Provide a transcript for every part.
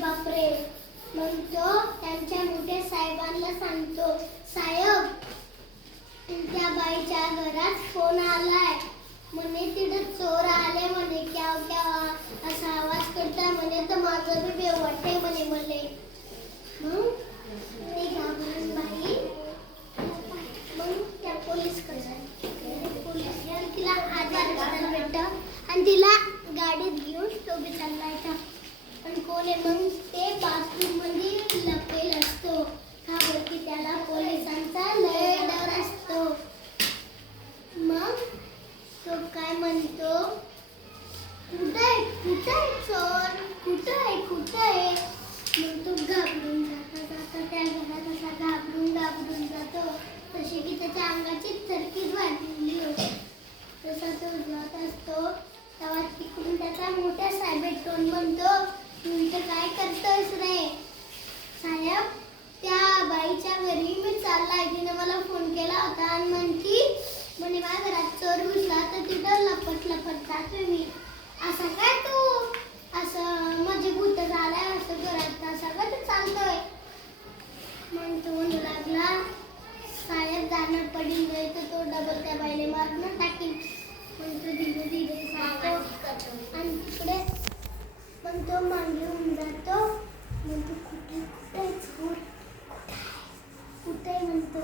बापरे मग तो त्यांच्या मोठ्या साहेबांना सांगतो साहेब त्या बाईच्या घरात फोन आलाय. म्हणे तिथे चोर आले म्हणे क्या क्या असा आवाज करताय म्हणे. तर माझं बी बेव वाटते म्हणे मले. मग घाबरून बाई मग त्या पोलीस पोलीस तिला आधार कार्ड भेटत. आणि तिला गाडीत घेऊन तो बी चाललायचा पण कोण आहे मग ते बाथरूममध्ये लपेल असतो का बरं की त्याला पोलिसांचा लय डर असतो मग तो काय म्हणतो कुठं आहे कुठं आहे चोर? कुठं आहे कुठं आहे मग तो घाबरून जाता जाता त्या घरात असा घाबरून घाबरून जातो. तसे की त्याच्या अंगाची थरकीच वाढलेली होती. तसा तो जात असतो तेव्हा तिकडून त्याचा मोठ्या साहेब टोन म्हणतो तू काय करतोस रे? साहेब त्या बाईच्या घरी मी चालला तिने मला फोन केला होता आणि म्हणती म्हणे माझ्या घरात चोर घुसला तर तिथं लपट लपट जातोय मी. पण तो मागे होऊन जातो. म्हणतो कुठे कुठे चोर कुठे म्हणतो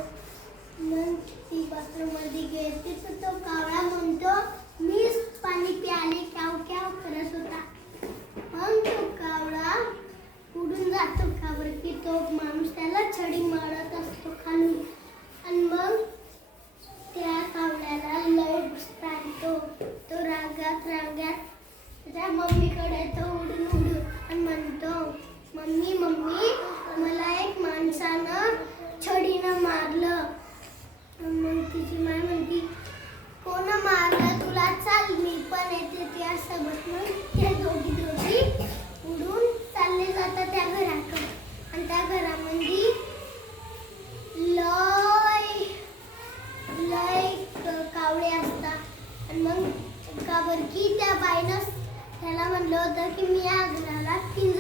मग ती बाथरूममध्ये गेली तर तो कावळा म्हणतो मीच पाणी प्याले क्याव क्याव करत होता. मग तो कावळा उडून जातो का बरं की तो माणूस त्याला छडी मारत असतो खाली. आणि मग त्या कावळ्याला लय घुसता तो तो रागात रागात त्या मम्मीकडे तो उडून उडून आणि म्हणतो मम्मी मम्मी मला एक माणसानं छडीनं मारलं. मग तिची माय म्हणती कोण मारलं? तुला चाल मी पण येते त्या सोबत मग ते दोघी दोघी उडून चालले जातात त्या घराकडे. आणि त्या घरामध्ये लय लय कावळे असतात. आणि मग का बरं की त्या बाईनं त्याला म्हणलं होतं की मी आग्र्याला तीन